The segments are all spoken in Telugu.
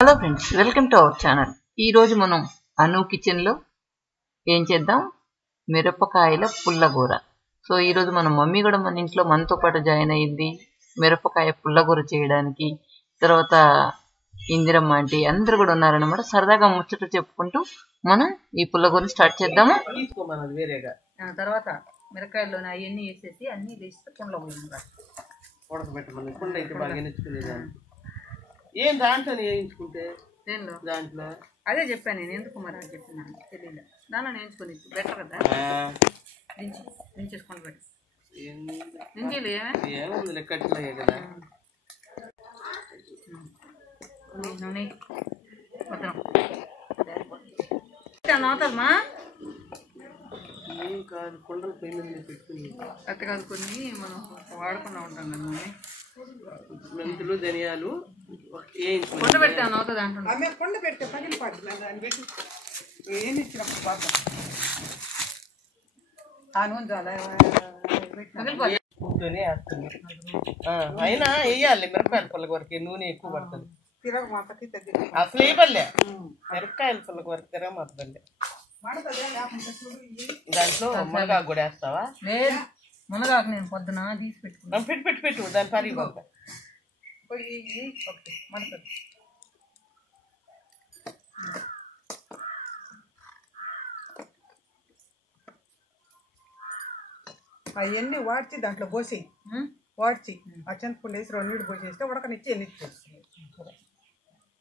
Hello friends, welcome to our channel. ఈరోజు మనం అను కిచెన్లో ఏం చేద్దాం, మిరపకాయల పుల్లగూర. సో ఈరోజు మన మమ్మీ కూడా మన ఇంట్లో మనతో పాటు జాయిన్ అయ్యింది మిరపకాయ పుల్లగూర చేయడానికి. తర్వాత ఇందిరమ్మ ఆంటీ అందరు కూడా ఉన్నారనమాట. సరదాగా ముచ్చట చెప్పుకుంటూ మనం ఈ పుల్లగూరని స్టార్ట్ చేద్దాము. తర్వాత మిరపకాయల్లో అవన్నీ వేసేసి అన్ని వేస్తే కుండలో ఉడకబెట్టమని కుండ అయితే బాగా ఎంచుకునేదాన్ని. ఏం దాంట్లో వేయించుకుంటే దేనిలో దాంట్లో అదే చెప్పాను నేను. ఎందుకు మరి అని చెప్పినాను తెలియదు. దానిలో నేర్చుకుని బెటర్ కదా, దించేసుకొని పెట్టి దించేలు ఏముంది లెక్కట్లాగే కదా. నూనె అవుతుందమ్మా. ఏం కాదు, కుండలు పొయ్యి మీద పెట్టుకుని అట్ట కాదు, కొన్ని మనం వాడకుండా ఉంటాం కదా నూనె. మెంతులు ధనియాలు కుండ పెట్టాను అవుతుంది అంటున్నా. కొండ పెడితే పగిలి పడుతుంది. దాన్ని పెట్టి ఏం ఇచ్చినప్పుడు పాపం ఆ నూనె చాలా కూర్చొని వేస్తుంది. అయినా వేయాలి మిరపకాయల పుల్లగూరకి నూనె ఎక్కువ పడుతుంది. తిరగమాతకి తగ్గి అసలు వేయబల్లే మిరపకాయల పుల్లగూరకి తిరగమాత బల్లే. దాంట్లో మునగాకు కూడా వేస్తావా? లేదు, మునగాకు నేను పొద్దున తీసి పెట్టుకున్నాను. పెట్టు దాని పరి అవన్నీ వాడ్చి దాంట్లో పోసి వాడ్చి ఆ చింతపండు వేసి 2 నీళ్ళు పోసేస్తే ఉడకనిచ్చి ఎన్ని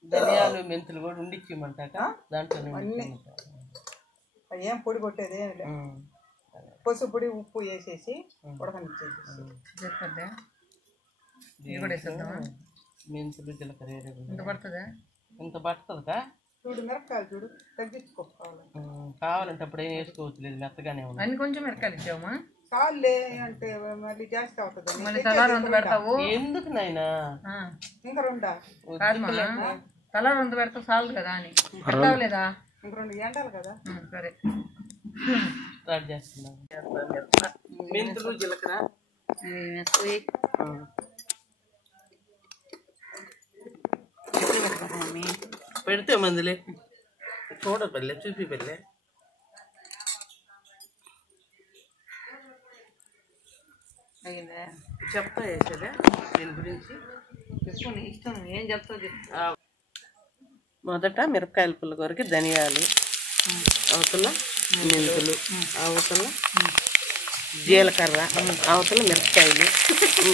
ధనియాలు మెంతులు కూడా ఉండిచ్చిమంటాక దాంట్లో ఏం పొడి కొట్టేది ఏం లేదు. పసుపు పొడి ఉప్పు వేసేసి ఉడకనిచ్చేసి మెంతులు జీలకర్ర ఇంత పడుతుందా? ఇంత పడుతుందా? చూడు మిరపకాయలు చూడు తగ్గించుకోవాలి. కావాలంటే అప్పుడైనా వేసుకోవచ్చు, లేదు మెత్తగానే ఉంది. అన్ని కొంచెం మిరపకాయలు ఇచ్చావమ్మా. చాలులే అంటే మళ్ళీ జాస్తి అవుతుంది. మళ్ళీ తలా 2 పెడతావు ఎందుకు నాయనా? ఇంకా 2 కాదమ్మా, తలా 2 పెడతావు చాలు కదా అని పెడతావు లేదా? ఇంకా 2 ఎండాలి కదా. సరే స్టార్ట్ చేస్తున్నాను. మెంతులు జీలకర్ర పెడితే మందులే చూడపల్లె చూపి పల్లె చెప్తా వేసేదా దీని గురించి ఇష్టం ఏం చెప్తావు. మొదట మిరపకాయల పుల్లగూరకి ధనియాలు, అవతల మెంతులు, అవతల జీలకర్ర, అవతల మిరపకాయలు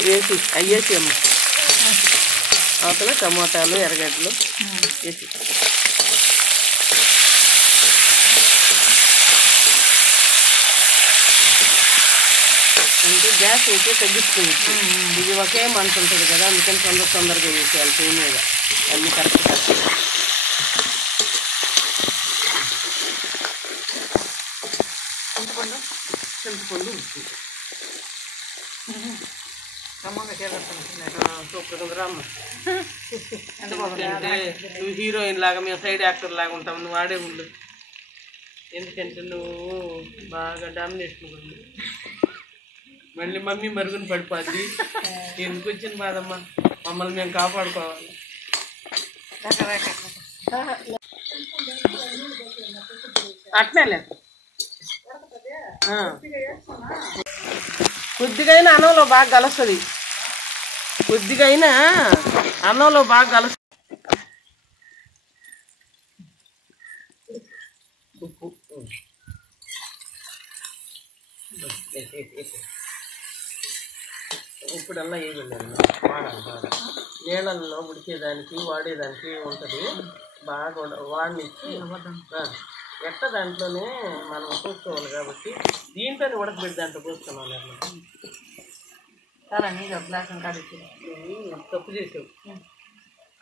వేసి అయ్యేసి అమ్మ, అవతల టమోటాలు ఎర్రగడ్డలు వేసి అంటే గ్యాస్ అయితే తగ్గిస్తుంది. ఇది ఒకే మంట ఉంటుంది కదా, అందుకని తొందరగా వేసేయాలి పొయ్యి మీద అన్నీ కరెక్ట్గా. చింతపండు ఉప్పు సూపర్ ఉందిరా అమ్మ. ఎందుకంటే నువ్వు హీరోయిన్ లాగా మేము సైడ్ యాక్టర్ లాగా ఉంటావు, నువ్వు ఆడే ఉండు. ఎందుకంటే నువ్వు బాగా డామినేషన్ ఉంది. మళ్ళీ మమ్మీ మరుగున పడిపోద్ది. ఎందుకు వచ్చింది బాధమ్మ, మమ్మల్ని మేము కాపాడుకోవాలి. అట్నే లేదు, కొద్దిగా అయినా అన్నంలో బాగా కలుస్తుంది. కొద్దిగా అయినా అన్నంలో బాగా కలుస్తుంది. ఉప్పు ఇప్పుడల్లా వేయగలను వాడాలి బాగా. నీళ్ళల్లో ఉడికేదానికి వాడేదానికి ఉంటుంది. బాగా వాడినిచ్చి ఎట్ట దాంట్లోనే మనం పోసుకోవాలి కాబట్టి దీంట్లోనే ఉడకబెట్టి దాంట్లో పోసుకున్నాను. చాలా నీళ్ళు గ్లాస్ కాడికి తప్పు చేసావు.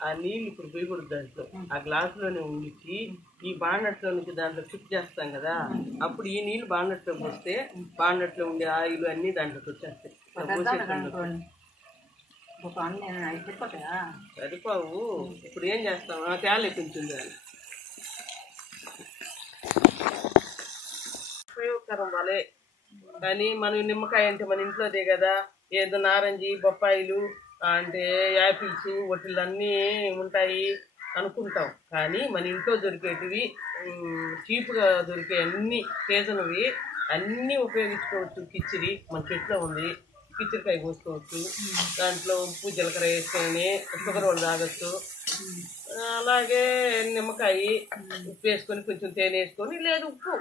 ఆ నీళ్ళు ఇప్పుడు పోయకూడదు దాంట్లో, ఆ గ్లాసులోనే ఉండిచ్చి ఈ బాండట్లో నుంచి దాంట్లో షిఫ్ట్ చేస్తాం కదా, అప్పుడు ఈ నీళ్ళు బాండట్లో పోస్తే బాండట్లో ఉండే ఆయిల్ అన్నీ దాంట్లోకి వచ్చేస్తాయి. సరిపోవు. ఇప్పుడు ఏం చేస్తాం, తేలే కొంచెం దాన్ని ఉపయోగకరం వాళ్ళే. కానీ మనం నిమ్మకాయ అంటే మన ఇంట్లోదే కదా, ఏదో నారంజి బొప్పాయిలు అంటే యాపిల్స్ వాటిల్లో అన్నీ ఉంటాయి. అనుకుంటాం. కానీ మన ఇంట్లో దొరికేటివి చీప్గా దొరికే అన్ని సీజన్వి అన్నీ ఉపయోగించుకోవచ్చు. కిచిడి మన చెట్లో ఉంది, కిచిడికాయ కోసుకోవచ్చు, దాంట్లో ఉప్పు జీలకర్ర వేసుకొని షుగర్ వాళ్ళు తాగొచ్చు. అలాగే నిమ్మకాయ ఉప్పు వేసుకొని కొంచెం తేనె వేసుకొని, లేదు ఉప్పు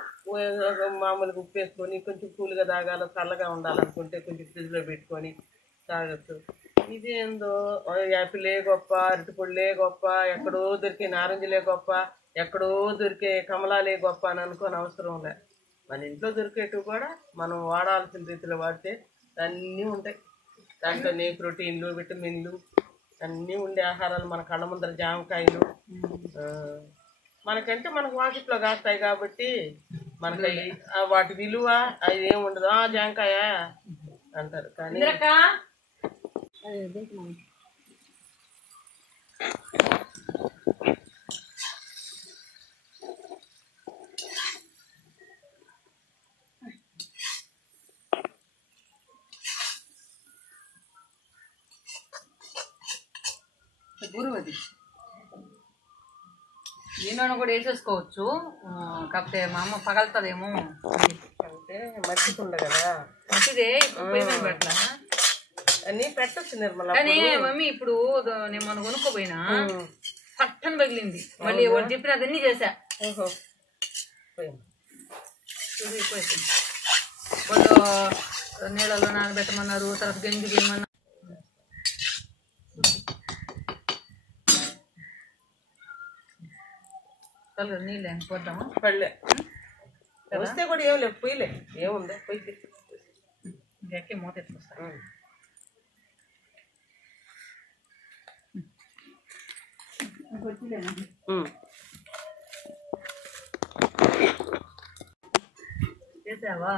మామూలుగా ఉప్పు వేసుకొని కొంచెం కూల్గా తాగాల చల్లగా ఉండాలనుకుంటే కొంచెం ఫ్రిడ్జ్లో పెట్టుకొని తాగొచ్చు. ఇదేందో యాపిలే గొప్ప, అరటిపళ్ళే గొప్ప, ఎక్కడో దొరికే నారింజలే గొప్ప, ఎక్కడో దొరికే కమలాలే గొప్ప అని అనుకోని అవసరం లే. మన ఇంట్లో దొరికేటివి కూడా మనం వాడాల్సిన రీతిలో వాడితే అన్నీ ఉంటాయి. దాంట్లోనే ప్రోటీన్లు, విటమిన్లు అన్నీ ఉండే ఆహారాలు మన కళ్ళ ముందర జామకాయలు మనకంటే మనకు వాకిట్లో కాస్తాయి కాబట్టి మనకి వాటి విలువ అది ఏమి ఉండదు. జామకాయ అంటారు కానీ గురువు అది దీనిలో కూడా వేసేసుకోవచ్చు. కాకపోతే మా అమ్మ పగలుతుందేమో అంటే మర్చిపోండ కదా మంచిదే. ఇప్పుడు పెట్టలా అన్నీ పెట్టచ్చు నిర్మల. కానీ మమ్మీ ఇప్పుడు నేను మొన్న కొనుక్కోపోయినా పట్టని పగిలింది. మళ్ళీ ఒకటి చెప్పిన అదన్నీ చేసా. వాళ్ళు నీళ్ళలో నానబెట్టమన్నారు, తర్వాత గంజి చేయమన్నారు. నీళ్ళే పోద్దామా? పళ్ళే వస్తే కూడా ఏం లేదు, పొయ్యిలే ఏముంది పొయ్యి ఎక్కి మూత ఎత్తుకొస్తా. చేసావా?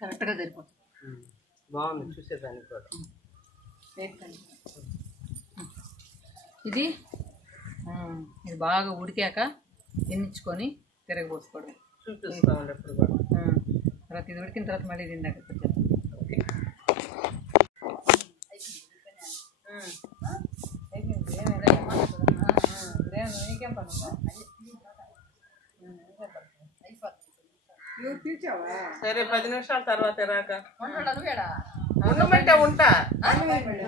కరెక్ట్గా సరిపోతుంది. బాగుంది చూసేదానికి కూడా. ఇది బాగా ఉడికాక ఎన్నించుకొని తిరగబోసుకోవడం చూపిస్తామండి ఎప్పుడు కూడా. తర్వాత ఇది ఉడికిన తర్వాత మళ్ళీ దీని దగ్గరకు వచ్చేది. నీకేం పని సరే 10 నిమిషాల తర్వాత రాక ఉండమంటే ఉంటా,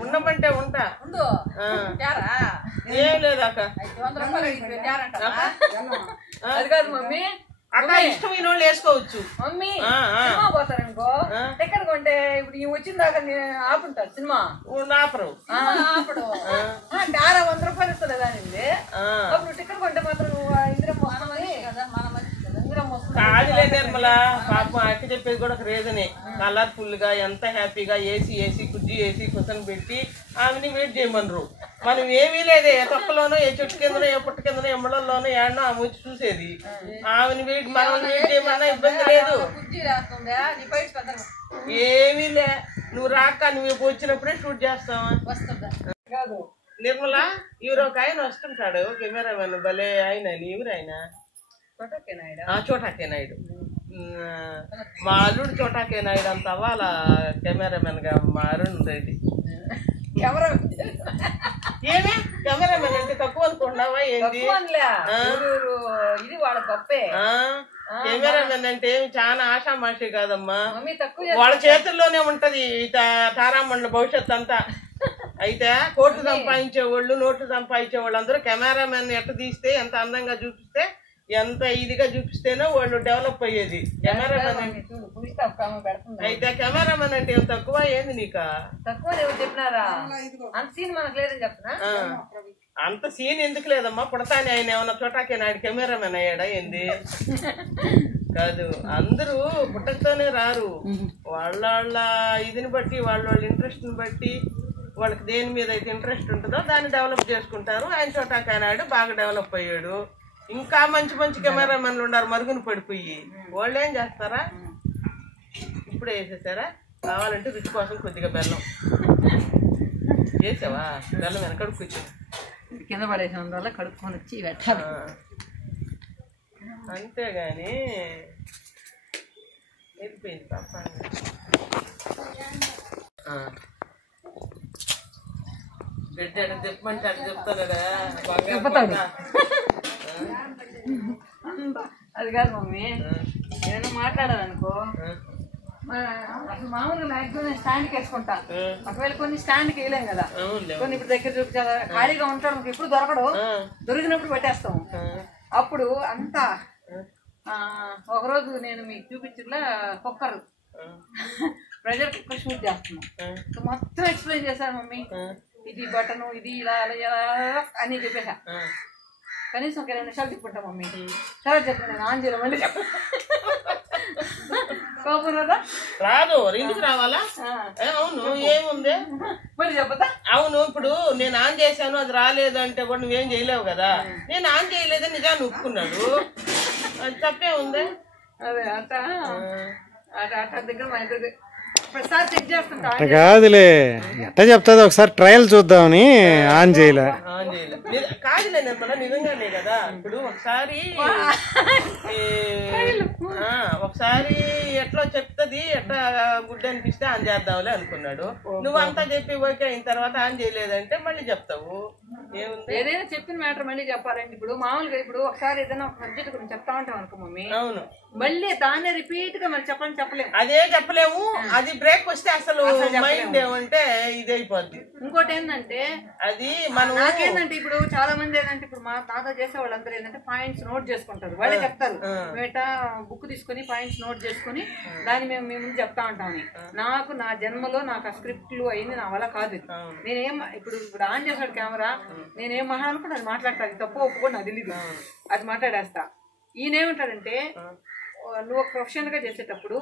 ఉండమంటే ఉంటా. ఏం లేదాక అది కాదు మమ్మీ, అక్క ఇష్టమైన వాళ్ళు వేసుకోవచ్చు. మమ్మీ పోతారనుకో టికెట్ కొంటే ఇప్పుడు ఈ వచ్చిన దాకా ఆపుంటారు సినిమా ఆపరు. ఆపడు 100 రూపాయలు ఇస్తుంది దానింది. అప్పుడు టికెట్ కొంటే మాత్రం ఇందిరమ్మ కాదులే నిర్మల, పాపం అక్క చెప్పేది కూడా ఒక రీజనే. కలర్ఫుల్ గా ఎంత హ్యాపీగా ఏసీ కుర్జీ వేసి కుసన్ పెట్టి ఆమెని వెయిట్ చేయమనరు. మనం ఏమీ లేదే, ఏ తొక్కలోనో ఏ చెట్టు కిందనో ఏ పుట్ట కిందనో ఏ ముళ్ళల్లోనో ఏడనో ఆమె వచ్చి చూసేది. ఆమెని మనం వెయిట్ చేయమన్నా ఇబ్బంది లేదు. ఏమీ లే, నువ్వు రాక నువ్వు వచ్చినప్పుడే షూట్ చేస్తావా? నిర్మల ఎవరొక ఆయన వస్తుంటాడు కెమెరామెన్, భలే ఆయన. ఎవరైనా చోటాకే నాయుడు, మా అల్లుడు చోటాకే నాయుడు అంత అవ్వాలా కెమెరామెన్ గా మా అరుణ్ రెడ్డి. ఏమే కెమెరామెన్ అంటే తక్కువ అనుకున్నావా ఏంటి? ఇది వాళ్ళ గొప్పే. కెమెరామెన్ అంటే చాలా ఆషామాషి కాదమ్మా, వాళ్ళ చేతుల్లోనే ఉంటది తారామండల భవిష్యత్ అంతా. అయితే కోట్లు సంపాదించే వాళ్ళు, నోట్లు సంపాదించే వాళ్ళు అందరూ కెమెరామెన్ ఎట్ట తీస్తే, ఎంత అందంగా చూపిస్తే, ఎంత ఇదిగా చూపిస్తేనే వాళ్ళు డెవలప్ అయ్యేది. కెమెరామెన్ అయితే కెమెరామెన్ అంటే ఏం తక్కువ ఏంది నీకు? తక్కువ చెప్పినారా? అంత సీన్ మనకు లేదని చెప్తున్నా. అంత సీన్ ఎందుకు లేదమ్మా, పుడతానే ఆయన ఏమన్నా చోటాకే నాయుడు కెమెరామెన్ అయ్యాడా ఏంది? కాదు, అందరూ పుట్టకతోనే రారు. వాళ్ళ ఇదిని బట్టి, వాళ్ళ ఇంట్రెస్ట్ ని బట్టి, వాళ్ళకి దేని మీద అయితే ఇంట్రెస్ట్ ఉంటుందో దాన్ని డెవలప్ చేసుకుంటారు. ఆయన చోటాకే నాయుడు బాగా డెవలప్ అయ్యాడు. ఇంకా మంచి కెమెరామెన్లు ఉన్నారు మరుగున పడిపోయి. వాళ్ళు ఏం చేస్తారా, ఇప్పుడే వేసేసారా? కావాలంటే రుచి కోసం కొద్దిగా బెల్లం చేసావా? బెల్లం వెనకడు కూర్చో కింద పడేసిన వల్ల కడుక్కొని వచ్చి పెట్టాలి. అంతేగాని వెళ్ళిపోయింది పాప. బిడ్డ అటు చెప్పమంటే అటు చెప్తానడా బాగా చెప్తాడు. అది కాదు మమ్మీ, ఏదైనా మాట్లాడాలనుకో అసలు మామూలుగా మ్యాక్సిమం నేను స్టాండ్కి వేసుకుంటా. ఒకవేళ కొన్ని స్టాండ్కి వేయలేం కదా, కొన్ని ఇప్పుడు దగ్గర చూపించాలి ఖాళీగా ఉంటాడు, ఎప్పుడు దొరకడు, దొరికినప్పుడు పెట్టేస్తాం. అప్పుడు అంతా ఒకరోజు నేను మీకు చూపించిలా కుక్కర్ ప్రెషర్ కుక్కర్ షూట్ చేస్తున్నాం, మొత్తం ఎక్స్ప్లెయిన్ చేశాను మమ్మీ. ఇది బటను, ఇది ఇలా అని చెప్పేసా. కనీసం ఒక 2 నిమిషాలు తిప్పుకుంటా మమ్మీ. సరే చెప్పండి, నేను ఆన్ చేయడం మళ్ళీ చెప్ప కోపం రాదా? రాదు, ఎందుకు రావాలా? అవును, ఏముంది మరి చెప్పదా? అవును, ఇప్పుడు నేను ఆన్ చేశాను అది రాలేదు అంటే కూడా నువ్వేం చేయలేవు కదా. నేను ఆన్ చేయలేదని నిజాన్ని ఒప్పుకున్నాడు, అది తప్పే ఉంది. అదే అట్ట అట్ట దగ్గర మా ఇద్దరు ప్రతిసారి చెక్ చేస్తుంటా. కాదులే, ఎట్లా చెప్తుంది ఒకసారి ట్రయల్ చూద్దామని ఆన్ చేయలే. కాదులే నిర్మల, నిజంగానే కదా. ఇప్పుడు ఒకసారి ఎట్లా చెప్తుంది, ఎట్లా గుడ్ అనిపిస్తే ఆన్ చేద్దాంలే అనుకున్నాడు. నువ్వు అంతా చెప్పి ఓకే అయిన తర్వాత ఆన్ చేయలేదంటే మళ్ళీ చెప్తావు. ఏముంది, ఏదైనా చెప్పిన మ్యాటర్ మళ్ళీ చెప్పాలండి. ఇప్పుడు మామూలుగా ఇప్పుడు ఒకసారి ఏదైనా సబ్జెక్ట్ గురించి చెప్తా ఉంటాం అనుకో మమ్మీ, అవును, మళ్ళీ దాన్నే రిపీట్ గా మరి చెప్పలేము. అదే చెప్పలేము. అది బ్రేక్ వస్తే అసలు మైండ్ ఏమంటే ఇది అయిపోద్ది. ఇంకోటి ఏంటంటే అది మనం నాకేంటంటే ఇప్పుడు చాలా మంది ఏంటంటే ఇప్పుడు మా తాత చేసే వాళ్ళందరూ ఏంటంటే పాయింట్స్ నోట్ చేసుకుంటారు. వాళ్ళే చెప్తారు, బయట బుక్ తీసుకుని పాయింట్స్ నోట్ చేసుకుని దాన్ని మేము ముందు చెప్తా ఉంటామని. నాకు నా జన్మలో నాకు ఆ స్క్రిప్ట్లు అయింది నా వల్ల కాదు. నేనేం ఇప్పుడు ఆన్ చేసాడు కెమెరా, నేనేం మాట్లాడుకుంటే అది మాట్లాడతా, అది తప్ప ఒప్పుకొని నాకు తెలియదు, అది మాట్లాడేస్తా. ఈయనేమంటాడంటే నువ్వు ఒక ప్రొఫెషనల్ గా చేసేటప్పుడు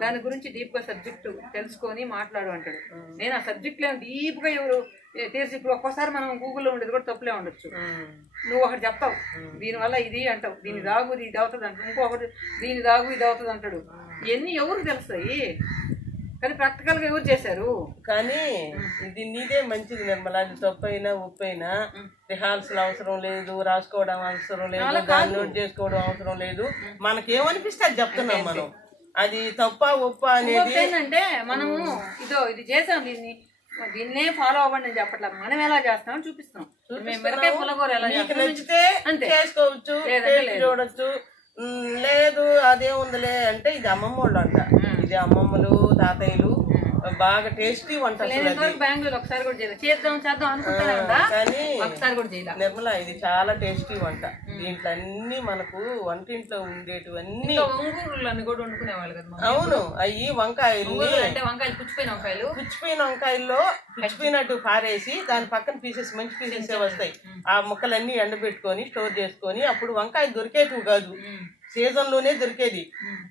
దాని గురించి డీప్ గా సబ్జెక్టు తెలుసుకొని మాట్లాడు అంటాడు. నేను ఆ సబ్జెక్ట్ లో డీప్ గా ఎవరు తెలిసి ఇప్పుడు ఒక్కోసారి మనం గూగుల్లో ఉండేది కూడా తప్పులే ఉండొచ్చు. నువ్వు ఒకటి చెప్తావు, దీనివల్ల ఇది అంటావు, దీని దాగు ఇది అవుతుంది అంటాడు, ఇంకొకటి దీని దాగు ఇది అవుతుంది అంటాడు. ఇవన్నీ ఎవరికి తెలుస్తాయి? కానీ ప్రాక్టికల్ గా ఎవరు చేశారు? కానీ ఇది నీదే మంచిది నిర్మల. అది తప్పైనా ఉప్పైనా రిహార్సల్ అవసరం లేదు, రాసుకోవడం అవసరం లేదు, దాన్ని నోట్ చేసుకోవడం అవసరం లేదు. మనకేమనిపిస్తే అది చెప్తున్నాం మనం. అది తప్ప ఒప్ప అనేది ఏంటంటే మనము ఇది చేసాం, దీన్నే ఫాలో అవ్వండి అని చెప్పట్లేదు, మనం ఎలా చేస్తామని చూపిస్తాం. మిరకాయ పుల్లగూర ఎలా నచ్చితే చేసుకోవచ్చు, చూడొచ్చు. లేదు అదేముందిలే అంటే ఇది అమ్మమ్మ వాళ్ళు అంట, ఇది అమ్మమ్మలు తాతయ్యలు బాగా టేస్టీ వంట. బెంగళూరు ఒకసారి కూడా చేయలేదు, చేద్దాం అనుకుంటా కానీ ఒకసారి కూడా చేయలేదు. నిర్మల ఇది చాలా టేస్టీ వంట. దీంట్లో అన్ని మనకు వంటింట్లో ఉండేటివన్నీ వంగూరులు కూడా వండుకునేవాళ్ళు కదా. అవును, అవి వంకాయలు అంటే వంకాయలు పుచ్చిపోయిన వంకాయల్లో పుచ్చిపోయినట్టు పారేసి దాని పక్కన పీసెస్ మంచి పీసెస్ వస్తాయి. ఆ ముక్కలన్నీ ఎండబెట్టుకొని స్టోర్ చేసుకొని అప్పుడు వంకాయలు దొరికేటివి కాదు, సీజన్ లోనే దొరికేది.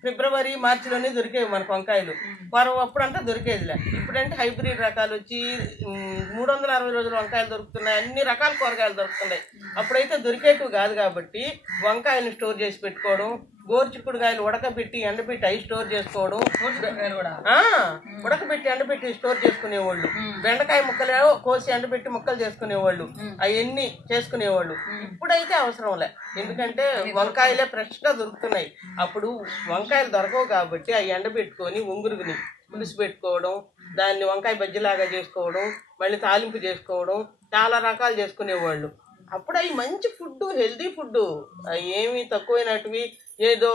ఫిబ్రవరి మార్చిలోనే దొరికేవి మనకు వంకాయలు. అప్పుడంతా దొరికేదిలే. ఇప్పుడంటే హైబ్రిడ్ రకాలు వచ్చి 360 రోజుల వంకాయలు దొరుకుతున్నాయి, అన్ని రకాల కూరగాయలు దొరుకుతున్నాయి. అప్పుడైతే దొరికేటివి కాదు కాబట్టి వంకాయలు స్టోర్ చేసి పెట్టుకోవడం, గోరుచిక్కుడుకాయలు ఉడకబెట్టి ఎండబెట్టి అవి స్టోర్ చేసుకోవడం, ఉడకబెట్టి ఎండబెట్టి స్టోర్ చేసుకునేవాళ్ళు. బెండకాయ ముక్కలు కోసి ఎండబెట్టి ముక్కలు చేసుకునేవాళ్ళు, అవన్నీ చేసుకునేవాళ్ళు. ఇప్పుడైతే అవసరంలే, ఎందుకంటే వంకాయలే ఫ్రెష్ గా దొరుకుతున్నాయి. అప్పుడు వంకాయలు దొరకవు కాబట్టి అవి ఎండబెట్టుకొని ఒంగురుగుని పులుసు పెట్టుకోవడం, దాన్ని వంకాయ బజ్జిలాగా చేసుకోవడం, మళ్ళీ తాలింపు చేసుకోవడం, చాలా రకాలు చేసుకునేవాళ్ళు. అప్పుడు అవి మంచి ఫుడ్, హెల్దీ ఫుడ్. అవి ఏమి తక్కువైనటివి ఏదో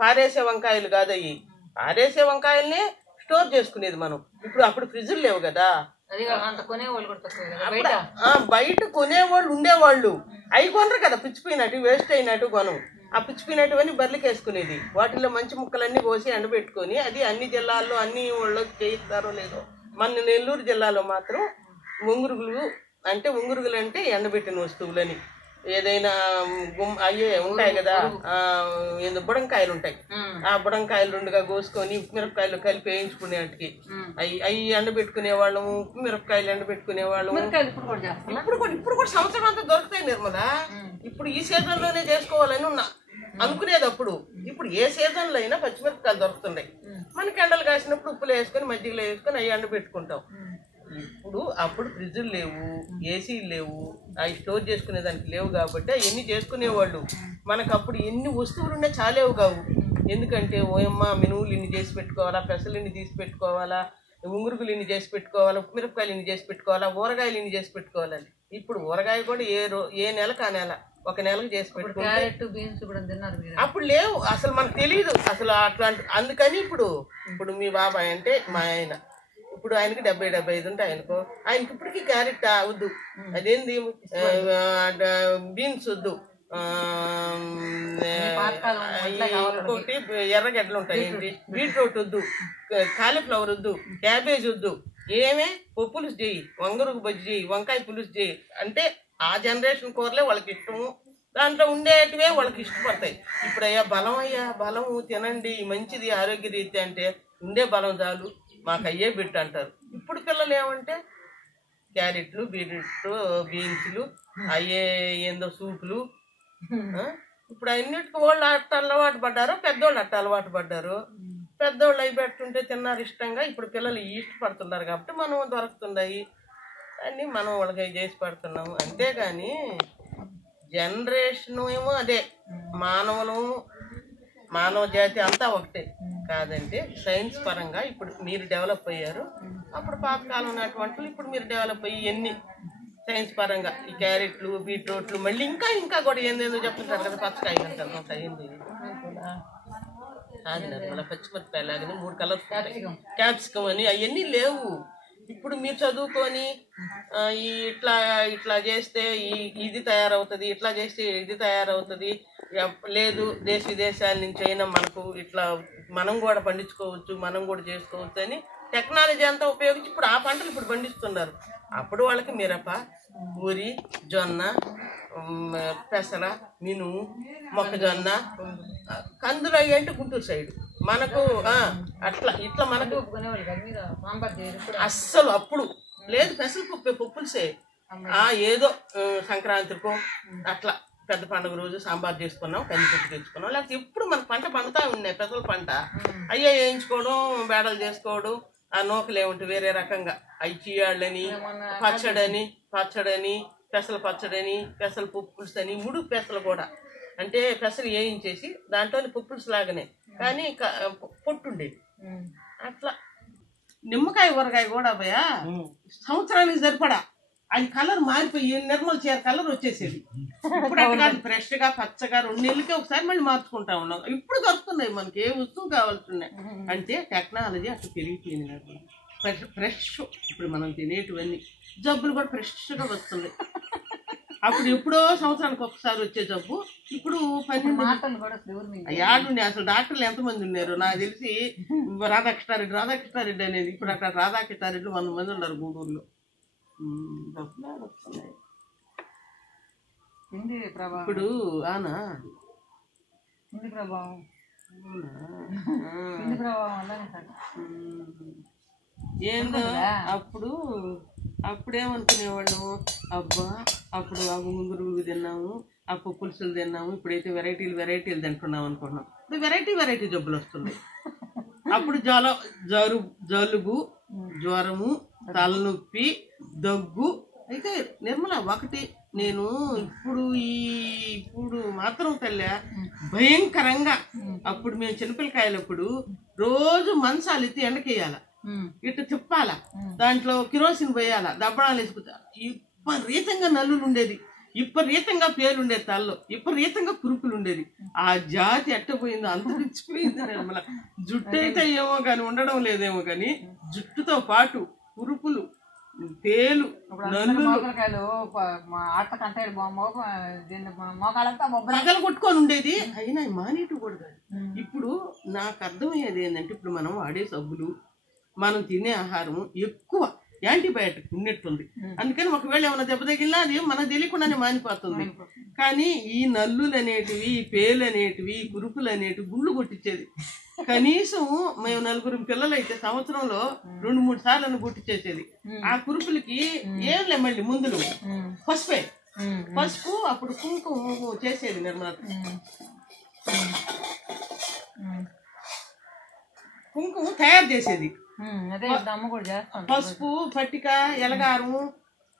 పారేసే వంకాయలు కాదు, అవి పారేసే వంకాయలనే స్టోర్ చేసుకునేది మనం. అప్పుడు ఫ్రిడ్జ్లు లేవు కదా, బయట కొనేవాళ్ళు ఉండేవాళ్ళు. అవి కొనరు కదా, పిచ్చిపోయినట్టు వేస్ట్ అయినట్టు కొనం. ఆ పిచ్చిపోయినట్టువన్నీ బర్రెలకి వేసుకునేది. వాటిల్లో మంచి ముక్కలన్నీ కోసి ఎండబెట్టుకొని అది అన్ని జిల్లాల్లో అన్ని ఊళ్ళకి చేయిస్తారో లేదో, మన నెల్లూరు జిల్లాలో మాత్రం ఒంగురుగులు అంటే ఎండబెట్టిన వస్తువులని ఏదైనా అయ్యే ఉంటాయి కదా, బుడంకాయలు ఉంటాయి, ఆ బుడంకాయలు 2గా కోసుకొని మిరపకాయలు కలిపి వేయించుకునేటికి అవి ఎండబెట్టుకునే వాళ్ళము. మిరపకాయలు ఎండబెట్టుకునే వాళ్ళము. ఇప్పుడు కూడా సంవత్సరం అంతా దొరుకుతాయి నిర్మల. ఇప్పుడు ఈ సీజన్ లోనే చేసుకోవాలని అనుకునేది అప్పుడు. ఇప్పుడు ఏ సీజన్ లో అయినా పచ్చిమిరపకాయలు దొరుకుతున్నాయి. మనకి ఎండలు కాసినప్పుడు ఉప్పులు వేసుకొని మజ్జిగలో వేసుకొని అవి ఎండబెట్టుకుంటాం. అప్పుడు ఫ్రిడ్జులు లేవు, ఏసీలు లేవు, అవి స్టోర్ చేసుకునే దానికి లేవు కాబట్టి అవన్నీ చేసుకునేవాళ్ళు. మనకు అప్పుడు ఎన్ని వస్తువులు ఉన్నా చాలేవు కావు. ఎందుకంటే ఓయమ్మ మినువులు ఇన్ని చేసి పెట్టుకోవాలా, పెసలు ఇన్ని తీసి పెట్టుకోవాలా, ఉంగురుగులు ఇన్ని చేసి పెట్టుకోవాలి, మిరపకాయలు ఇన్ని చేసి పెట్టుకోవాలా, ఊరగాయలు ఇన్ని చేసి పెట్టుకోవాలని. ఇప్పుడు ఊరగాయ కూడా ఏ నెలకు ఆ నెల, ఒక నెలకు చేసి పెట్టుకుంటే క్యారెట్ బీన్స్ కూడా తిన్నారు మీరు. అప్పుడు లేవు, అసలు మనకు తెలియదు అసలు అట్లాంటి. అందుకని ఇప్పుడు మీ బాబాయ్ అంటే మా ఆయన, ఇప్పుడు ఆయనకి 70-75 ఉంటాయి అనుకో, ఆయనకి ఇప్పటికీ క్యారెట్ వద్దు, అదేంది బీన్స్ వద్దు, ఇంకొకటి ఎర్రగడ్డలు ఉంటాయి ఏంటి, బీట్రూట్ వద్దు, కాలీఫ్లవర్ వద్దు, క్యాబేజ్ వద్దు, ఏమే పులుసు చేయి, వంగరుగు బజ్జి చేయి, వంకాయ పులుసు చేయి అంటే ఆ జనరేషన్ కూరలే వాళ్ళకి ఇష్టము, దాంట్లో ఉండేటివే వాళ్ళకి ఇష్టపడతాయి. ఇప్పుడు అయ్యా బలము తినండి మంచిది ఆరోగ్య రీత్యా అంటే ఉండే బలం చాలు మాకు అయ్యే బిట్టు అంటారు. ఇప్పుడు పిల్లలు ఏమంటే క్యారెట్లు, బీన్స్లు, అయ్యే ఏందో సూపులు. ఇప్పుడు అన్నిటికీ వాళ్ళు అట్ట అలవాటు పడ్డారు, పెద్దోళ్ళు అట్ట అలవాటు పడ్డారు. పెద్దోళ్ళు అవి పెడుతుంటే తిన్నారు ఇష్టంగా. ఇప్పుడు పిల్లలు ఇష్టపడుతున్నారు కాబట్టి మనం దొరుకుతున్నాయి అన్నీ మనం వాళ్ళకి చేసి పెడుతున్నాము. అంతేగాని జనరేషన్ ఏమో అదే, మానవ జాతి అంతా ఒకటే కాదంటే సైన్స్ పరంగా ఇప్పుడు మీరు డెవలప్ అయ్యారు. అప్పుడు పాతకాలం ఉన్నటువంటి ఇప్పుడు మీరు డెవలప్ అయ్యి ఎన్ని సైన్స్ పరంగా ఈ క్యారెట్లు, బీట్రూట్లు, మళ్ళీ ఇంకా కూడా ఏందేందో చెప్తుంటారు కదా, పచ్చకాయ అంత అయింది అది మళ్ళీ పచ్చిమిరపకాయ లాగానే 3 కలర్స్ క్యాప్సికమ్ అని అవన్నీ లేవు. ఇప్పుడు మీరు చదువుకొని ఇట్లా చేస్తే ఇది తయారవుతుంది, ఇట్లా చేస్తే ఇది తయారవుతుంది, లేదు దేశ విదేశాల నుంచి అయినా మనకు ఇట్లా మనం కూడా పండించుకోవచ్చు, మనం కూడా చేసుకోవచ్చు అని టెక్నాలజీ అంతా ఉపయోగించి ఇప్పుడు ఆ పంటలు ఇప్పుడు పండిస్తున్నారు. అప్పుడు వాళ్ళకి మిరప, వరి, జొన్న, పెసర, మినుము, మొక్కజొన్న, కందులు అవి అంటే గుంటూరు సైడ్ మనకు ఇట్లా మనకు అస్సలు అప్పుడు లేదు. పెసలు పప్పులసే ఏదో సంక్రాంతికో అట్లా పెద్ద పండుగ రోజు సాంబార్ చేసుకున్నాం, కందిపప్పు తెచ్చుకున్నాం. లేకపోతే ఎప్పుడు మన పంట పండుతా ఉన్నాయి పెసల పంట. అయ్యే వేయించుకోవడం, బేడలు చేసుకోవడం, ఆ నూకలు ఏమిటి వేరే రకంగా అవి చీయాళ్ళని, పచ్చడని, పెసల పచ్చడని, పెసల పులుసు అని, 3 పెసలు కూడా అంటే పెసలు వేయించేసి దాంట్లో పులుసు లాగానే కానీ పొట్టుండేది. అట్లా నిమ్మకాయ ఊరగాయ కూడా భయా సంవత్సరానికి సరిపడా అది కలర్ మారిపోయి నిర్మల చీర కలర్ వచ్చేసేది. ఇప్పుడు అట్లా కాదు, ఫ్రెష్ గా పచ్చగా 2 నెలలకే ఒకసారి మళ్ళీ మార్చుకుంటా ఉన్నాం. ఇప్పుడు దొరుకుతున్నాయి మనకి ఏ వస్తువు కావాల్సిన్నాయి అంటే టెక్నాలజీ అట్లా పెరిగిపోయింది. ఫ్రెష్ ఇప్పుడు మనం తినేటివన్నీ జబ్బులు కూడా ఫ్రెష్గా వస్తున్నాయి. అప్పుడు ఎప్పుడో సంవత్సరానికి ఒకసారి వచ్చే జబ్బు ఇప్పుడు 12 యాడుండే. అసలు డాక్టర్లు ఎంతమంది ఉన్నారు నాకు తెలిసి, రాధాకృష్ణారెడ్డి అనేది ఇప్పుడు అక్కడ రాధాకృష్ణారెడ్డి 100 మంది ఉన్నారు గూడూరులో. జబ్బులు వస్తున్నాయి ఇప్పుడు. ఆనా ఏందో అప్పుడేమనుకునేవాళ్ళం, అబ్బా అప్పుడు ఆ ముంగురు తిన్నాము, ఆ పులుసులు తిన్నాము, ఇప్పుడైతే వెరైటీలు తింటున్నాం అనుకున్నాం. ఇప్పుడు వెరైటీ జబ్బులు వస్తున్నాయి. అప్పుడు జలుబు, జ్వరము, తలనొప్పి, దగ్గు. అయితే నిర్మల ఒకటి నేను ఇప్పుడు మాత్రం తల్లి భయంకరంగా, అప్పుడు మేము చిన్నపిల్లకాయలప్పుడు రోజు మంచాలు ఎత్తి ఎండకేయాల, ఇటు తిప్పాల, దాంట్లో కిరోసిన్ పోయాల, దబ్బడాలు వేసుకుంటా. విపరీతంగా నల్లులు ఉండేది, విపరీతంగా పేలుండేది, తల్లో విపరీతంగా కురుపులు ఉండేది. ఆ జాతి ఎట్టపోయిందో అంతరించిపోయింది నిర్మల. జుట్టు అయితే ఏమో కానీ ఉండడం లేదేమో కానీ జుట్టుతో పాటు కురుపులు, పేలు, నల్లులు పగలు కొట్టుకొని ఉండేది. అయినా మానేటు కూడా కాదు. ఇప్పుడు నాకు అర్థమయ్యేది ఏంటంటే ఇప్పుడు మనం వాడే సబ్బులు, మనం తినే ఆహారం ఎక్కువ యాంటీబయాటిక్ ఉన్నట్టుంది. అందుకని ఒకవేళ ఏమైనా దెబ్బ తగిలినా అది మనకు తెలియకుండానే మానిపోతుంది. కానీ ఈ నల్లులు అనేటివి, పేలు అనేటివి, కురుపులు అనేటివి గుళ్ళు కొట్టించేది. కనీసం మేము 4 పిల్లలైతే సంవత్సరంలో 2-3 సార్లు కొట్టించేసేది. ఆ కురుపులకి ఏం లే మళ్ళీ ముందులు పసుపు అప్పుడు కుంకుమ చేసేది నిర్మల. కుంకుమ తయారు చేసేది, పసుపు, పట్టిక, ఎలగారం,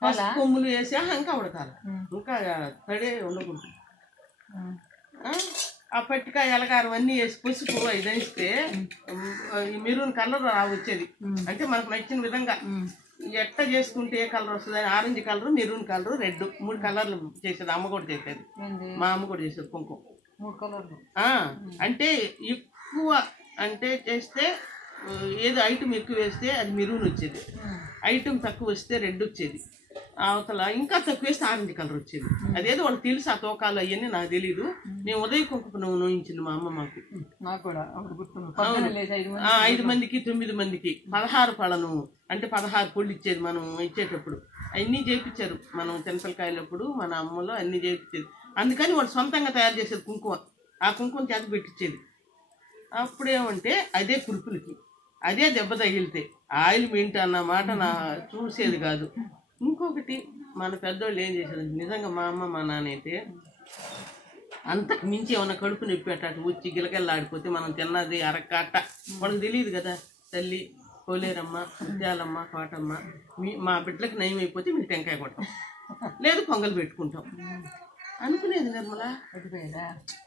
పసుపు కొమ్ములు వేసి ఇంకా ఉడకాలి, ఇంకా తడే ఉండకూడదు. ఆ పట్టిక ఎలగారం అన్నీ వేసి పసుపు అవి దంచితే మెరూన్ కలర్ వచ్చేది. అంటే మనకు నచ్చిన విధంగా ఎట్ట చేసుకుంటే ఏ కలర్ వస్తుంది అని orange colour, maroon colour, red 3 కలర్లు చేసేది. అమ్మ కూడా చేసేది, మా అమ్మ కూడా చేసేది కుంకుమ. 3 కలర్లు. అంటే ఎక్కువ అంటే చేస్తే ఏదో ఐటమ్ ఎక్కువ వేస్తే అది మెరూన్ వచ్చేది, ఐటమ్ తక్కువ వస్తే రెడ్ వచ్చేది, అవతల ఇంకా తక్కువ వేస్తే ఆరెంజ్ కలర్ వచ్చేది. అదేదో వాళ్ళకి తెలుసు ఆ తోకాలు అవన్నీ నాకు తెలీదు. మేము ఉదయం కుంకుమ నోయించింది మా అమ్మ మాకు. నాకు కూడా 5 మందికి 9 మందికి 16 పళ్ళను అంటే 16 పొళ్ళు ఇచ్చేది మనం ఇచ్చేటప్పుడు. అన్నీ చేయించారు మనం తెనపలకాయలప్పుడు మన అమ్మలో అన్నీ చేయించేది. అందుకని వాళ్ళు సొంతంగా తయారు చేసేది కుంకుమ. ఆ కుంకుమ చేత పెట్టించేది. అప్పుడేమంటే అదే కురుపులకి అదే దెబ్బ తగిలితే ఆయిల్ మింట్ అన్న మాట నా చూసేది కాదు. ఇంకొకటి మన పెద్దోళ్ళు ఏం చేసేది నిజంగా మా అమ్మ మా నాన్న అయితే అంతకు మించి ఏమన్నా కడుపు నొప్పి అటు వచ్చి గిలకెళ్ళాడిపోతే మనం తిన్నది అరకట్ట వాళ్ళకి తెలియదు కదా. తల్లి పోలేరమ్మ, ముత్యాలమ్మ, కోటమ్మ మా బిడ్డలకు నయం అయిపోతే మీకు టెంకాయ కొట్టాం లేదు పొంగల్ పెట్టుకుంటాం అనుకునేది. నిర్మల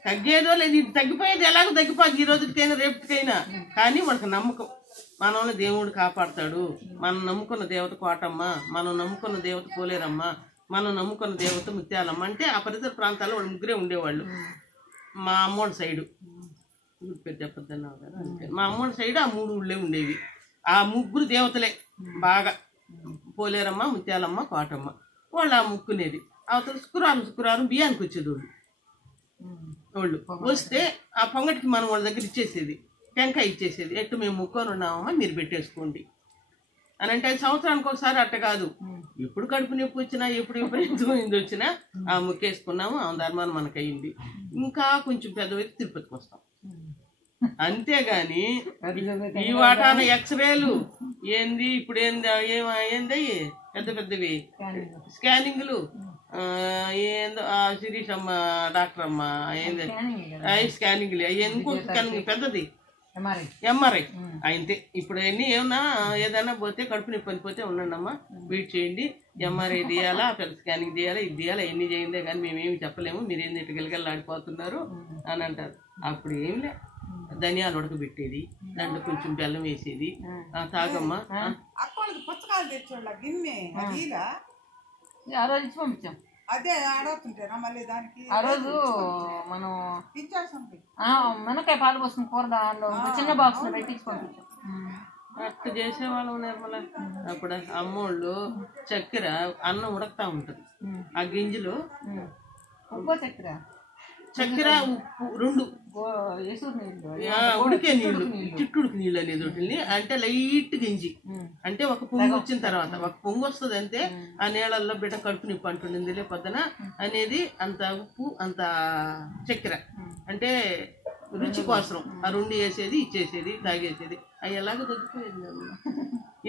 తగ్గేదో లేదు, ఇది తగ్గిపోయేది ఎలాగో తగ్గిపోదు ఈ రోజుకైనా రేపటికైనా. కానీ వాళ్ళకి నమ్మకం మనల్ని దేవుడు కాపాడతాడు, మనం నమ్ముకున్న దేవత కోటమ్మ, మనం నమ్ముకున్న దేవత పోలేరమ్మ, మనం నమ్ముకున్న దేవత ముత్యాలమ్మ. అంటే ఆ పరిసర ప్రాంతాల్లో వాళ్ళు ముగ్గురే ఉండేవాళ్ళు. మా అమ్మోడి సైడు పేరు చెప్పొద్దన్నావు కదా, అంతే మా అమ్మోడి సైడు ఆ 3 ఊళ్ళే ఉండేవి. ఆ ముగ్గురు దేవతలే బాగా పోలేరమ్మ, ముత్యాలమ్మ, కోటమ్మ. వాళ్ళు ఆ ముక్కునేది. అవతల శుక్రవారం బియ్యానికి వచ్చేది వాళ్ళు వస్తే ఆ పొంగటికి మనం వాళ్ళ దగ్గర ఇచ్చేసేది, టెంకాయ ఇచ్చేసేది. ఎట్టు మేము ముక్కొని ఉన్నామమ్మా మీరు పెట్టేసుకోండి అని. అంటే సంవత్సరానికి ఒకసారి అట్ట కాదు, ఎప్పుడు కడుపు నొప్పి వచ్చినా ఎప్పుడు విపరీతమైంది వచ్చినా ఆ ముక్కేసుకున్నాము, ఆ ధర్మాన్ని మనకు అయ్యింది. ఇంకా కొంచెం పెద్దవైతే తిరుపతికి వస్తాం అంతేగాని ఈ వాటాన ఎక్స్రేలు ఏంది ఇప్పుడు ఏంది పెద్ద పెద్దవి స్కానింగ్లు ఏందో శిరీష్ అమ్మ డాక్టర్ అమ్మ ఏంది స్కానింగ్లు ఇంకొక స్కానింగ్ పెద్దది ఎంఆర్ఐ అయితే. ఇప్పుడు అన్నీ ఏమన్నా ఏదైనా పోతే కడుపు నొప్పి పనిపోతే ఉండండి అమ్మా వెయిట్ చేయండి, ఎంఆర్ఐ తీయాలా, పెద్ద స్కానింగ్ తీయాలా, ఇది తీయాలా, ఎన్ని చేయిందే కానీ మేమేమి చెప్పలేము, మీరేంది ఇటు గిలగల్లాడిపోతున్నారు అని అంటారు. అప్పుడు ఏం లే ధనియాలు ఉడకబెట్టేది, దాంట్లో కొంచెం బెల్లం వేసేది, తాగమ్మా. పుచ్చకాయలు తెచ్చోళ్ళ గిన్నె ఆ రోజు ఇచ్చి పంపించాం. అదే ఆడుతుంటారా మళ్ళీ దానికి ఆ రోజు మనం మునక్కాయ పాలు పోసిన కూర దానిలో చిన్న బాక్స్ పెట్టించి పంపించాం. అట్టు చేసేవాళ్ళం నిర్మల. అప్పుడు అమ్మోళ్ళు చక్కెర అన్నం ఉడకతా ఉంటుంది, ఆ గింజలు చక్కెర ఉప్పు 2 ఉడికే నీళ్లు, చిట్టుడికి నీళ్ళు అనేది ఒకటి. అంటే లైట్ గింజి అంటే ఒక పొంగు వచ్చిన తర్వాత ఒక పొంగు వస్తుంది అంతే. ఆ నీళ్ళల్లో బిడ్డ కడుపు నొప్పి అంటుంది లే పొద్దున అనేది. అంత ఉప్పు అంత చక్కెర అంటే రుచి కోసం ఆ 2 వేసేది, ఇచ్చేసేది, తాగేసేది. అవి ఎలాగో తగ్గిపోయేది.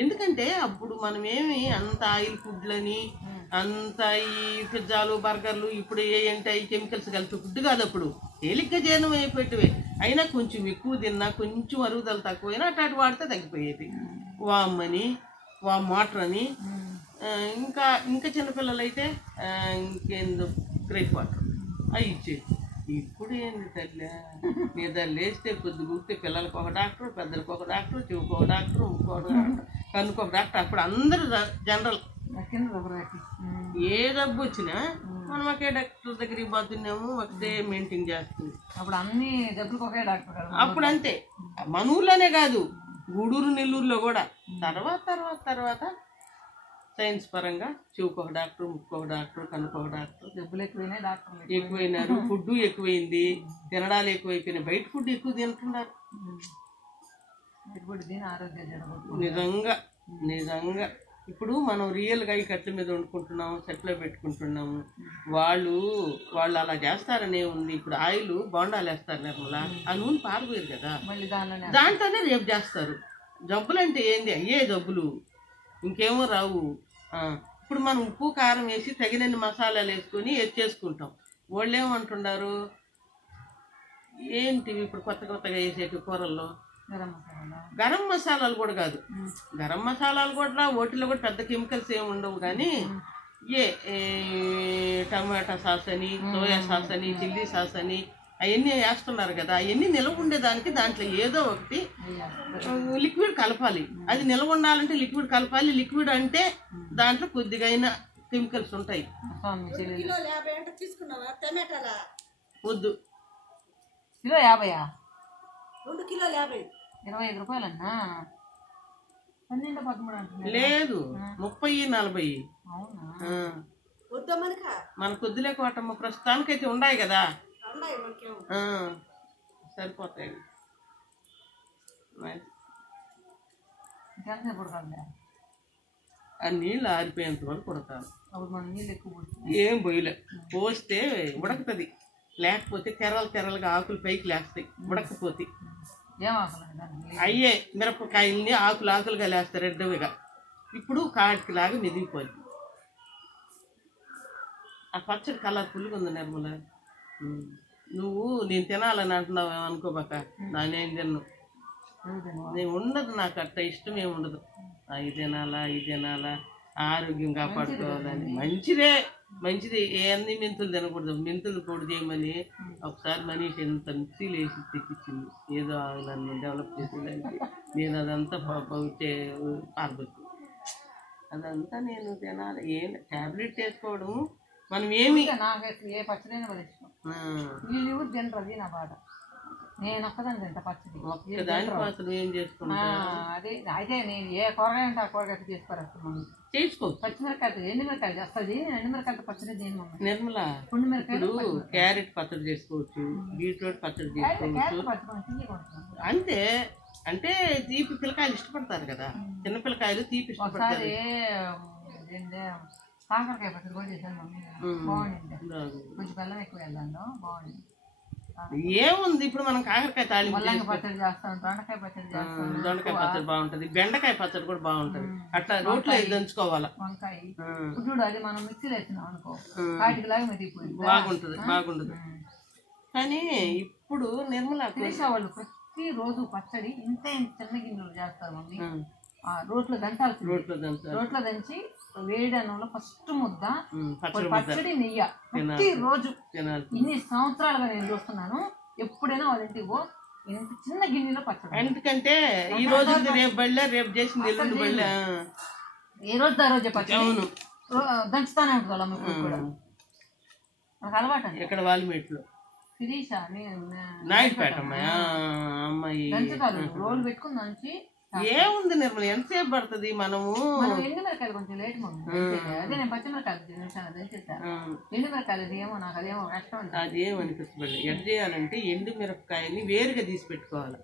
ఎందుకంటే అప్పుడు మనమేమి అంత ఆయిల్ ఫుడ్లని అంత ఈ పిజ్జాలు బర్గర్లు ఇప్పుడు ఏంటి ఈ కెమికల్స్ కలిపి ఫుడ్ కాదు. అప్పుడు తేలిగ్గా జీర్ణం అయిపోయేటివే. అయినా కొంచెం ఎక్కువ తిన్నా కొంచెం అరుగుదల తక్కువైనా అటు వాడితే తగ్గిపోయేది. వామ్మని వాటర్ అని ఇంకా ఇంకా చిన్నపిల్లలు అయితే ఇంకేందో గ్రేట్ వాటర్ అవి ఇచ్చేది. ఇప్పుడు ఏంది తల్లి నిద్ర లేస్తే కొద్ది గుర్తే పిల్లలకు ఒక డాక్టర్, పెద్దలకు ఒక డాక్టర్, చెవుకు ఒక డాక్టర్, ముక్కు ఒక డాక్టర్, కన్నుకు ఒక డాక్టర్. అప్పుడు అందరూ జనరల్. ఏ జబ్బు వచ్చినా మనం ఒకే డాక్టర్ దగ్గరికి పోతున్నాము, ఒకటే మెయింటైన్ చేస్తుంది. అప్పుడు అన్ని జబ్బులకు ఒకే డాక్టర్. అప్పుడు అంతే, మన ఊర్లోనే కాదు గూడూరు నెల్లూరులో కూడా. తర్వాత సైన్స్ పరంగా చెవుకు ఒక డాక్టర్, ముక్కు ఒక డాక్టర్, కన్నుకు ఒక డాక్టర్. జబ్బులు ఎక్కువైనారు, ఫుడ్ ఎక్కువైంది, తినడాలు ఎక్కువైపోయినాయి. బయట ఫుడ్ ఎక్కువ తింటున్నారు. నిజంగా ఇప్పుడు మనం రియల్గా ఈ కట్ల మీద వండుకుంటున్నాము, సెట్లో పెట్టుకుంటున్నాము. వాళ్ళు అలా చేస్తారనే ఉంది. ఇప్పుడు ఆయిల్ బోండాలు వేస్తారు నిర్మల, ఆ నూనె పారిపోయారు కదా, దాంట్లోనే రేపు చేస్తారు. జబ్బులు అంటే ఏంది అయ్యే జబ్బులు, ఇంకేమో రావు. ఇప్పుడు మనం ఉప్పు కారం వేసి తగినన్ని మసాలాలు వేసుకొని చేసుకుంటాం. వాళ్ళు ఏమంటున్నారు ఏంటివి ఇప్పుడు కొత్తగా వేసేటి కూరల్లో గరం మసాలాలు కూడా కాదు. గరం మసాలాలు కూడా వాటిలో కూడా పెద్ద కెమికల్స్ ఏమి ఉండవు. కానీ టమాటా సాస్ అని, సోయా సాస్ అని, చిల్లీ సాస్ అని అవన్నీ వేస్తున్నారు కదా, అవన్నీ నిల్వ ఉండేదానికి దాంట్లో ఏదో ఒకటి లిక్విడ్ కలపాలి. అది నిల్వ ఉండాలంటే లిక్విడ్ కలపాలి. లిక్విడ్ అంటే దాంట్లో కొద్దిగా అయినా కెమికల్స్ ఉంటాయి. వద్దు, కిలో 50, 2 కిలోలు 50, 25 రూపాయలన్నా. 12, 13 అంటున్నా. లేదు 30, 40. అవునా? మన కొద్దిలే కోటమ్మ ప్రస్తుతానికైతే ఉన్నాయి కదా, సరిపోతాయి. ఆ నీళ్ళు ఆరిపోయేంత వరకు కొడతాను. ఏం పోయలే, పోస్తే ఉడకుతుంది. లేకపోతే తెరలుగా ఆకులు పైకి లేస్తాయి. ఉడకపోతే అయ్యే మిరపకాయల్ని ఆకులుగా లేస్తారు రెడ్డవిగా. ఇప్పుడు కాటికిలాగా మెదిగిపోద్ది. ఆ పచ్చడి కలర్ఫుల్గా ఉంది నిర్మల. నువ్వు నేను తినాలని అంటున్నావు అనుకోబాక, నానేం తిన్ను. నేను ఉండదు, నాకు అట్ట ఇష్టం ఏమి ఉండదు. ఇది తినాలా ఆరోగ్యం కాపాడుకోవాలని. మంచిది అన్ని మెంతులు తినకూడదు. మెంతులు పొడి చేయమని ఒకసారి మనీష్ ఎంత మిక్సీలు వేసి తెప్పించింది. ఏదో నన్ను డెవలప్ చేసిందంటే నేను అదంతా పారబెట్టు. అదంతా నేను తినాలి. ఏం ట్యాబ్లెట్ వేసుకోవడము మనం ఏమి. నాకైతే ఏ పచ్చడైనా ఇష్టం. వీళ్ళు ఎవరు తినరు, అది నా బాధ. నేను ఒక్కదాన్ని తింటా పచ్చడి. దానికోసం ఏం చేసుకుంటా. అదే అయితే నేను ఏ కూరగాయ ఉంటే ఆ కూరగాయ చేసుకోరేస్తాను. చేసుకో. పచ్చిమిరకాయలు, ఎండుమిరకాయలు వస్తుంది. ఎండుమిరకాయలతో పచ్చడి చేయను నిర్మల. పుండుమిరకాయలు, క్యారెట్ పచ్చడి చేసుకోవచ్చు, బీట్రూట్ పచ్చడి చేసుకోవచ్చు. అంతే. అంటే తీపి పిల్లకాయలు ఇష్టపడతారు కదా, చిన్న పిల్లకాయలు తీపి ఇష్టపడతారు. కాకరకాయ పచ్చడి కూడా చేశాను మమ్మీ, బాగుంది. కొంచెం బెల్లం ఎక్కువ వెళ్ళాను, బాగుంది. ఏముంది ఇప్పుడు మనం కాకరకాయ తాలింపు పచ్చడి చేస్తాను, దొండకాయ పచ్చడి చేస్తాను. దొండకాయ పచ్చడి బాగుంటది, బెండకాయ పచ్చడి కూడా బాగుంటది. అట్లా రోట్లో దంచుకోవాలా. వంకాయ ఇప్పుడు అది మనం మిక్సీలో వేసినాం అనుకో, కాటికిలాగా మెదిగిపోయింది. బాగుంటది. కానీ ఇప్పుడు నిర్మల వాళ్ళు ప్రతి రోజు పచ్చడి ఇంత చిన్న గిన్నెలు చేస్తారు మమ్మీ. రోట్లో దంచాల్సింది. రోట్లో దంచి వేడి అన్నంలో ఫస్ట్ ముద్ద పచ్చడి నెయ్యి ప్రతి రోజు. ఇన్ని సంవత్సరాలుగా నేను చూస్తున్నాను. ఎప్పుడైనా వాళ్ళ ఇంటికి పో, ఇంత చిన్న గిన్నెలో పచ్చడి. ఎందుకంటే ఈ రోజు రేపు బళ్ళ, రేపు చేసింది ఎల్లుండి బళ్ళ. ఏ రోజు ఆ రోజే పచ్చడి దంచుతానే ఉంటుంది వాళ్ళ అమ్మ కూడా. నాకు అలవాటు అండి. ఎక్కడ వాల్మీట్లో శిరీష నాయుడుపేట అమ్మాయి దంచుతారు. రోలు పెట్టుకుని దంచి. ఏముంది నిర్మల, ఎంతసేపు పడుతుంది. మనము ఎండుమిరకాయలు కొంచెం లేట్ అదే నేను పచ్చిమిరకాయలు దంచేస్తాను. ఎండుమిరకాయలు ఏమో నాకు అదేమో కష్టం. అదేం అనిపిస్తుంది. ఎట్లా చేయాలంటే ఎండు మిరపకాయని వేరుగా తీసి పెట్టుకోవాలి.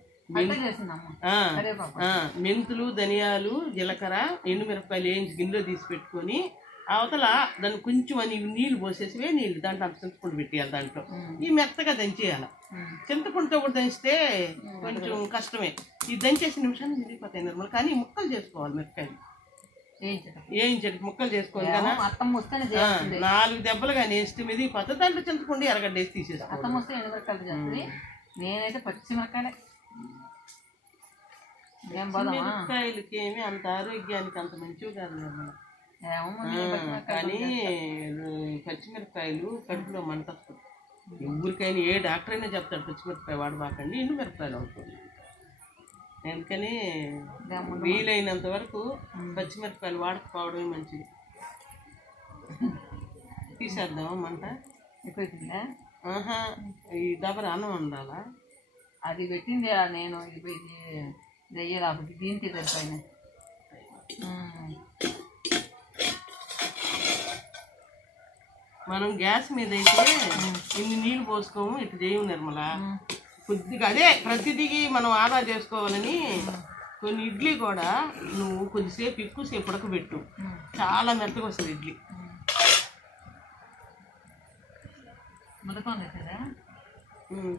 మెంతులు, ధనియాలు, జీలకర్ర, ఎండు మిరపకాయలు వేయించి గిన్నెలో తీసి పెట్టుకొని అవతల దాన్ని కొంచెం అని నీళ్ళు పోసేసి నీళ్ళు దాంట్లో అంత చింతపండు పెట్టేయాలి. దాంట్లో ఈ మెత్తగా దంచేయాలి. చింతపండుతో కూడా దంచితే కొంచెం కష్టమే. ఈ దంచేసిన నిమిషాన్ని మిగిలిపోతాయి నిర్మల. కానీ ముక్కలు చేసుకోవాలి. మిరపకాయలు వేయించండి, ముక్కలు చేసుకోవాలి కదా. 4 దెబ్బలు కానీ వేస్తే మిగిలిపోతే దాంట్లో చింతపండు ఎరగడ్డ వేసి తీసేసుకోవాలి. నేనైతే పచ్చిమిరకాయలే. మిరపకాయలకి ఏమి అంత ఆరోగ్యానికి అంత మంచివి కాదు నిర్మల. కానీ పచ్చిమిరపకాయలు కడుపులో మంట వస్తుంది. ఎవరికైనా ఏ డాక్టర్ అయినా చెప్తాడు పచ్చిమిరపకాయ వాడబాకండి, ఎండు మిరపకాయలు అవుతుంది. అందుకని వీలైనంత వరకు పచ్చిమిరపకాయలు వాడకపోవడమే మంచిది. తీసేద్దామా మంట ఎక్కువైతుందా? ఈ దబర అన్నం ఉండాలా. అది పెట్టింది నేను ఇది దెయ్యలాపటి దీనికి సరిపోయిన. మనం గ్యాస్ మీద అయితే ఇన్ని నీళ్ళు పోసుకోము, ఇటు చేయము నిర్మల. కొద్దిగా అదే ప్రతిదీకి మనం ఆదా చేసుకోవాలని కొన్ని ఇడ్లీ కూడా నువ్వు కొద్దిసేపు ఎక్కువసేపు ఉడకబెట్టు, చాలా మెత్తగా వస్తుంది ఇడ్లీ.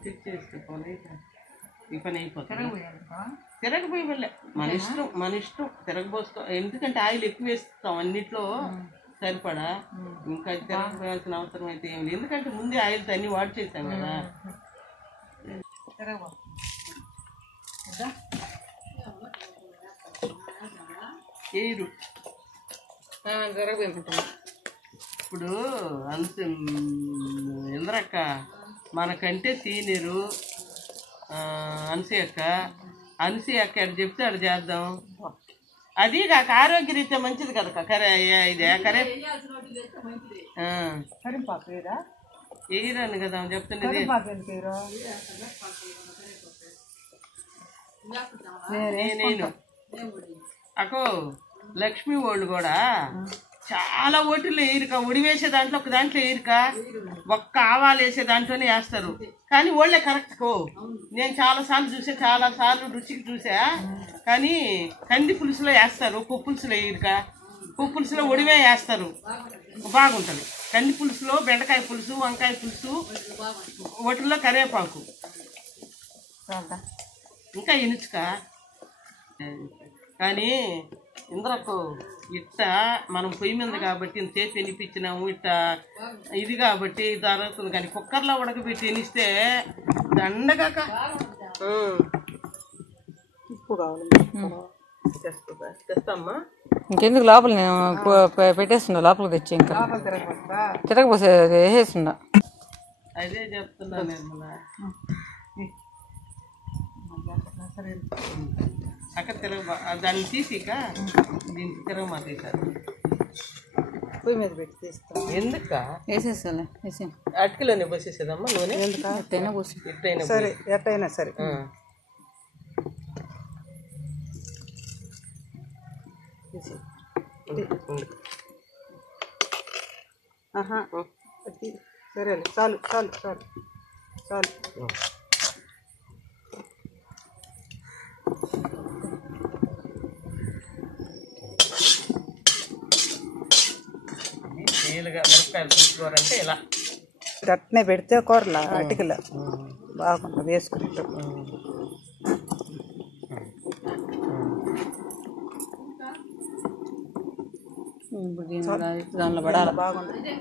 చెక్ చేసుకోవాలి. ఈ పని అయిపోతుంది. తిరగపోయి వెళ్ళే మన ఇష్టం తిరగబోసుకో. ఎందుకంటే ఆయిల్ ఎక్కువ వేస్తాం అన్నిట్లో సరిపడా. ఇంకా తిరగపోయాల్సిన అవసరం అయితే ఏమి లేదు. ఎందుకంటే ముందే ఆయిల్తో అన్ని వాడి చేసాం కదా. ఏరు ఇప్పుడు అంత ఇంద్రక్క మనకంటే సీనియరు అనసూయ అక్క ఎక్కడ చెప్తే అక్కడ చేద్దాం. అది కాక ఆరోగ్యరీత్యా మంచిది కదా కరే ఇదే కరే వేయరాను కదా చెప్తున్నది. నేను అకో లక్ష్మీ వాళ్ళు కూడా చాలా ఓటులు వేయరుక, ఉడి వేసే దాంట్లో ఒక దాంట్లో వేయరుక, ఒక్క ఆవాలు వేసే దాంట్లోనే వేస్తారు. కానీ వాళ్ళే కరెక్ట్ కో. నేను చాలాసార్లు చూసా, చాలాసార్లు రుచికి చూసా. కానీ కంది పులుసులో వేస్తారు, పప్పు పులుసులో వేయరుక. పప్పు పులుసులో ఉడివే వేస్తారు, బాగుంటుంది. కంది పులుసులో బెండకాయ పులుసు, వంకాయ పులుసు, వాటిల్లో కరివేపాకు ఇంకా ఇనుచుక. కానీ ఇంద్రకు ఇట్ట మనం పొయ్యి మీద కాబట్టి ఇంతసేపు ఎనిపించినాము, ఇట్ట ఇది కాబట్టి ఇది జరుగుతుంది. కానీ కుక్కర్లో ఉడకబెట్టి ఎనిస్తే దండగాక ఉప్పు కావాలి. తెస్తామ్మా. ఇంకెందుకు లోపల నేను పెట్టేస్తున్నా, లోపలికి తెచ్చి ఇంకా తిరగపోసే వేసేస్తున్నా. అదే చెప్తున్నా నిర్మల. అక్కడ దాన్ని తీసిక దీనికి తిరగమాట పొయ్యి మీద పెట్టి తీస్తాం. ఎందుక వేసేస్తాలే, వేసే అటుకులోనే పోసేసేదమ్మా నూనె. ఎట్టైనా పోసి ఎట్టయినా సరే, ఎట్టయినా సరే. సరే, చాలు చాలు చాలు చాలు. మిరపకాయలు తీసుకోవాలంటే ఇలా అట్నే పెడితే కూరలా అటుకుల బాగుంటుంది వేసుకున్నట్టు. దానిలో పడాలి. బాగుంది.